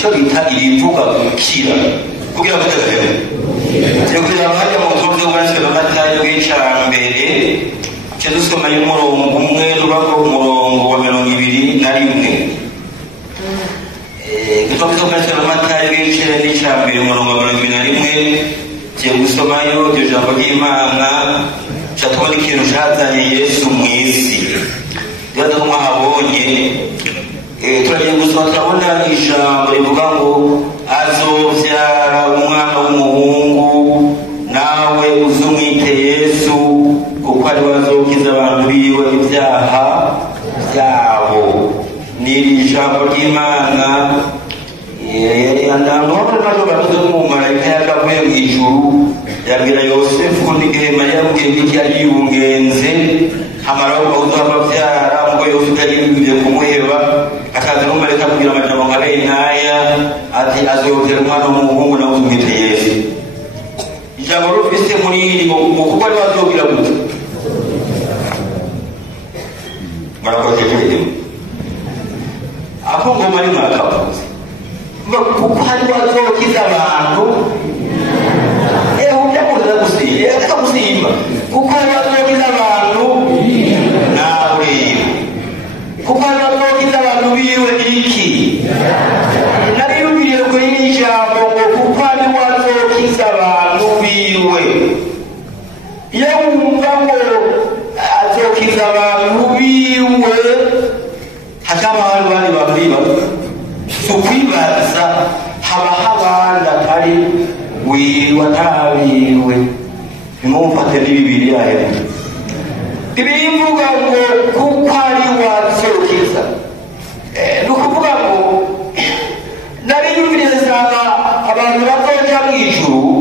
icyo bita ibivuga gukira kugira ngo tutagahebe kugira ngo hajya mu butumwa bw'ubwanditswe na Matayo bw'ica mbere cyo dusoma y'umurongo umwe n'urubago umurongo wa 21 Gitwa bw'ubwanditswe na Matayo bw'ica mbere umurongo wa 21 cyo gusomayo iryo jambo ry'Imana cyatubona ikintu cyazanye Yesu mu isi rero mwahabonye turagiye gusoma turabona ijambo rivuga ngo azovyara umwana w'umuhungu nawe uzumwite Yesu kuko ari we azokiza abantu biwe ibyaha byabo. Ni ijambo ry'Imana ahantu hano baravuze n'umumarayika yagavuye mu ijuru yabwira Yosefu ko n'igihe Mariya yamubwiye ko iki yari yibungenze hamara uzabavyara ngo Yosefu yari yibwiye kumuheba akaza n'umumarayika kugira amajambo nka bentaya ati azobyara umwana w'umuhungu nawe uzumwite Yesu. Ijambo rufise muri iri ngo kuko ari bazobwira gute murakoze cyane aho ngoma ari mwakavuze kuko hari wazokiza abantu ujyamuza gusimba kuko hari wazokiza abantu nawe kuko hari wazokiza abantu biwe iki nariyumviriye ko iri ijambo ngo kuko hari wazokiza abantu biwe iyo wumva ngo azokiza abantu biwe hakaba hari bari babiba ukwibaza haba habandi atari wiwe atabiwe nimumfate n'Bibiliya hejuru Bibiliya ivuga ngo kuko ari wazokiza ni ukuvuga ngo nariyumviriye nsanga abantu bazoja mu ijuru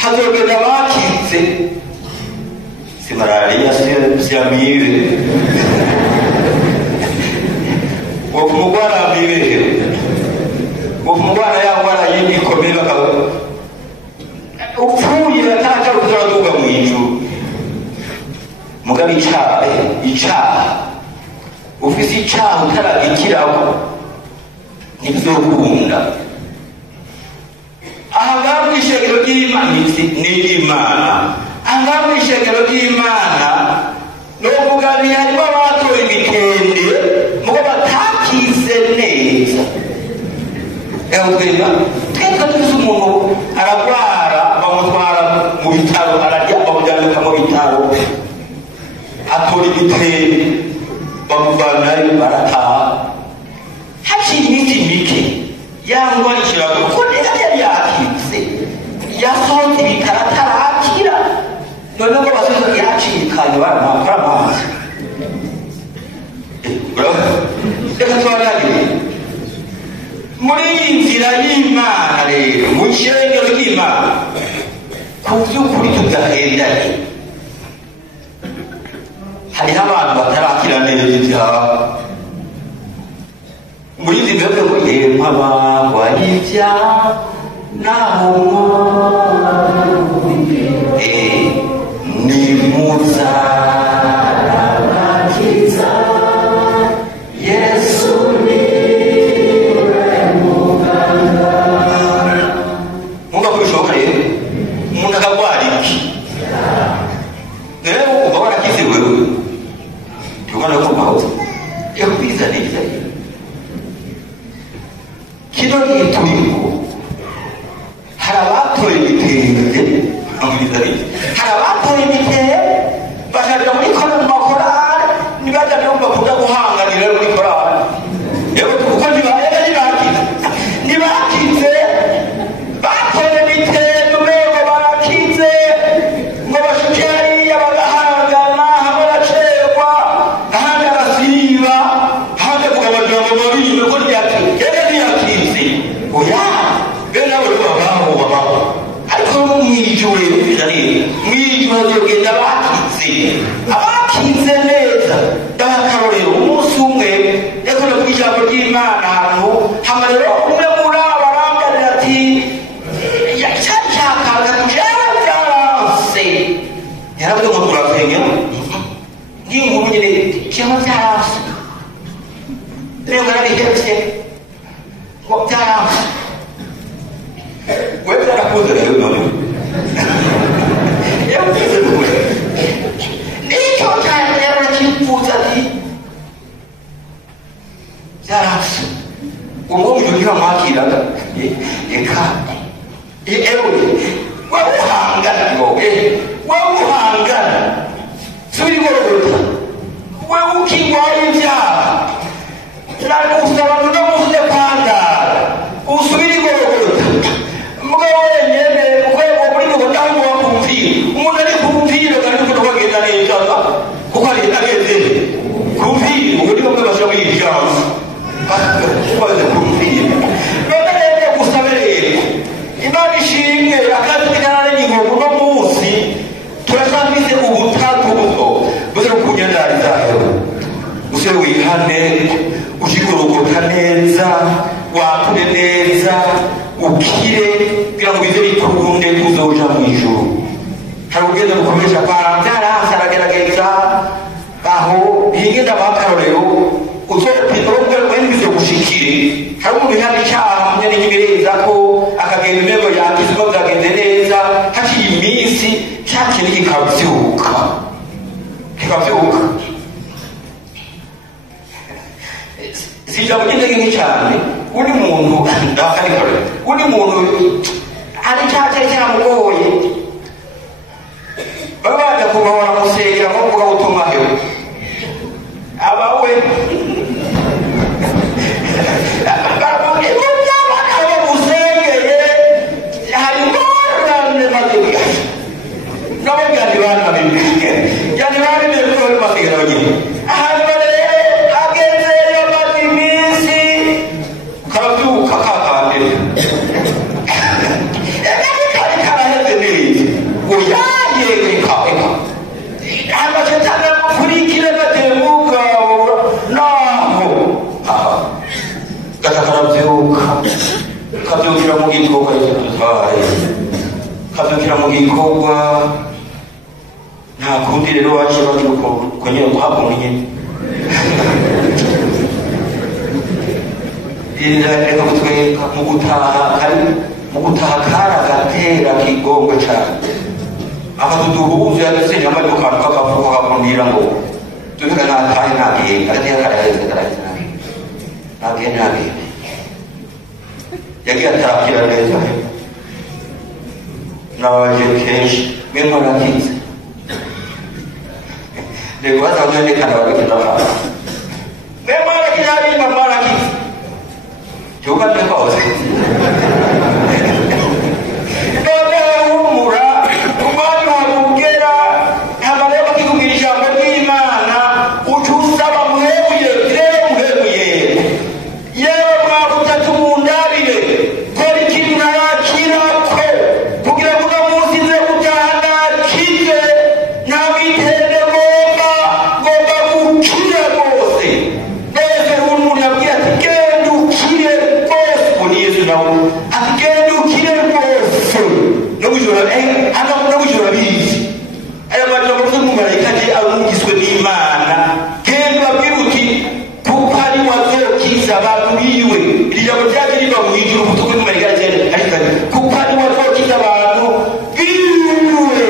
hazogenda bakize si malariya si amibe wo kumugwara amibe umwana yangwara yindi komera kawe upfuye atacha uzaduga mu ijuru mugabe icyaha ufise icyaha utaragikiraho ntibyokunda aha mwishegero ry'Imana aha mwishegero ry'Imana no mugabe harimo abatoye imitende mugo batakize neza twebwe tuzi umuntu aragwara bamutwara mu bitaro ararya bamujyana mu bitaro atora ibitenge bamuvanayo barataha haciye iminsi mike yangwa ikirago kuko neza yari yakitse yasohotse ibitaro atarakira none ngo basoza yacikanye baramwakora amazi reka tubaganire muri iyi nzira y'Imana rero mu ishengero ry'Imana ku by'ukuri tudahendanye hariho abantu batarakira neza ibyaha muri izi mbere ngo yemwe abagwaye ibyaha naho ni muzarabakiza Yesu ni umuntu akagwara iki rero uba warakize wewe tubona ko mahoro yakwizaniriza kino gihe turimo hari abatoye ibitenge hari abatoye ibitenge bakaja muri korali nibaja niba kuja guhanganira muri korali yewe kuko ntibakize batoye ibitenge yeah. yakuze rero none yakuze kure nicyo cyane yarakifuza ati yarafse umuntu ntibamakiraga eka ewe wawuhangana wawuhangana subira igorogota wewe ukigwara ibyaha nagusaba ntunamuze kwandara usubira igorogota mugabo wenyene ukwego muri gogota aho wakumvira umuntu ari kumvira kandi kuko bagenda neza kuko ari ageze kumvira ubwo niho bwabasha kuyibyaza kwaze kumvira none rero gusaba rero Imana ishimwe akazi k'inara n'ingogo no munsi turashamize ubutatu buto buzira kunyandari zayo usere wihane ushigorogota neza wakure neza ukire kugira ngo bize bikurunde kuzoja mu ijuru hari ubwenge bukomeje kwarambyara aragerageza aho higenda bakarorero utopitobwe wendise gushikire hari umuntu yari icyaha nyene nyibereza ko akagenda imego yakizwa byagenze neza haciye iminsi cya kintu kikavyuka sija kugenda kintu cyane uri muntu ndakarikore uri muntu ari cyatari cyamugoye babaga kuba waramusega nko kuba utumahe abawe kavyukira mu gikorwa nta kundi rero waje bagiruko kwenye muhakomye reka kutweka mu gutaha karagatera kigongwe cyane akaduduhuza yadusenya amari mu kantu k'akavuko kakundira ngo tubika natahe nagenda agatera karaheze nagenda yagiye atakira neza nawaje kenshi mwe murakize rego bazamwendekana bagakina fasa mwe murakize ari murakize cyuka ndekose none humura umwanya wamugera ntabareba kikubwira ijambo ry'Imana ucusaba muhebuye rero muhebuye yewe mwabutatu mundabire kora ikintu narakirako kugira ngo namuzize kujyana kize ntabitende ngomba gukira rwose neze umuntu yabwiye ati genda ukire rwose ubu ni Yesu nawe ati genda ukire rwose no gujura bizi aya majambo mvuze mu marayika je arumugizwe n'Imana genda babwire uti kuko ari wazokiza abantu biwe ijambo ryaje riva mu ijuru kuko mu marayika je ariko kuko ari wazokiza abantu biwe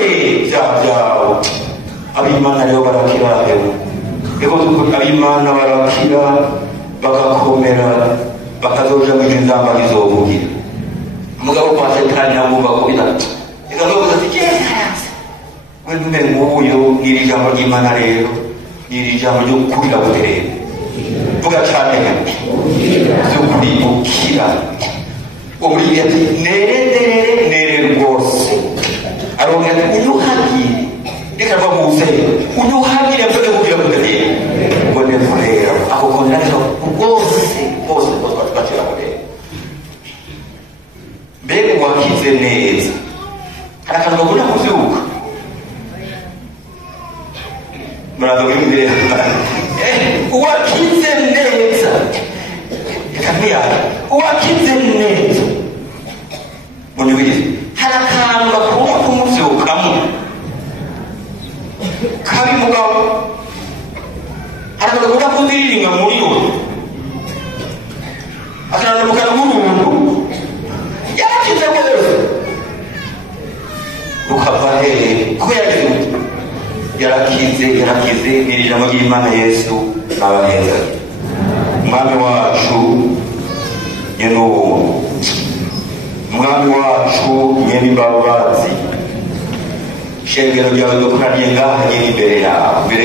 byabyawo abimana rero barakira rero abimana barakira bagakomera bakazoja mu inzamba rizovugira umugabo kwa Satani agomba kubita ikavuga ati we numenguyo n'iri jambo ry'Imana rero n'iri jambo ryo kurira buterere vuga cyane byo kuribukira umuri ati nere rwose aronga ati unuhagire reka bamuze unuhagire mbere kugira buterere bone kurera ako kondazo rwose batira kurera mbere wakize neza harakantu bakunda kuvyuka muraza muri mbere uwakize neza ikamiyara uwakize neza mbone wize harakantu bakunda kumuvyukamo kabi mugabo harakantu bakunda kuziriringa muri we akananamukana nk'umuntu yarakize neza yarakize ni ijambo ry'Imana. Yesu abaheza mwami wacu nyene mwami wacu nyene imbabazi shengero ryawe dukoraniye ngaha nyene imbere yawe mbere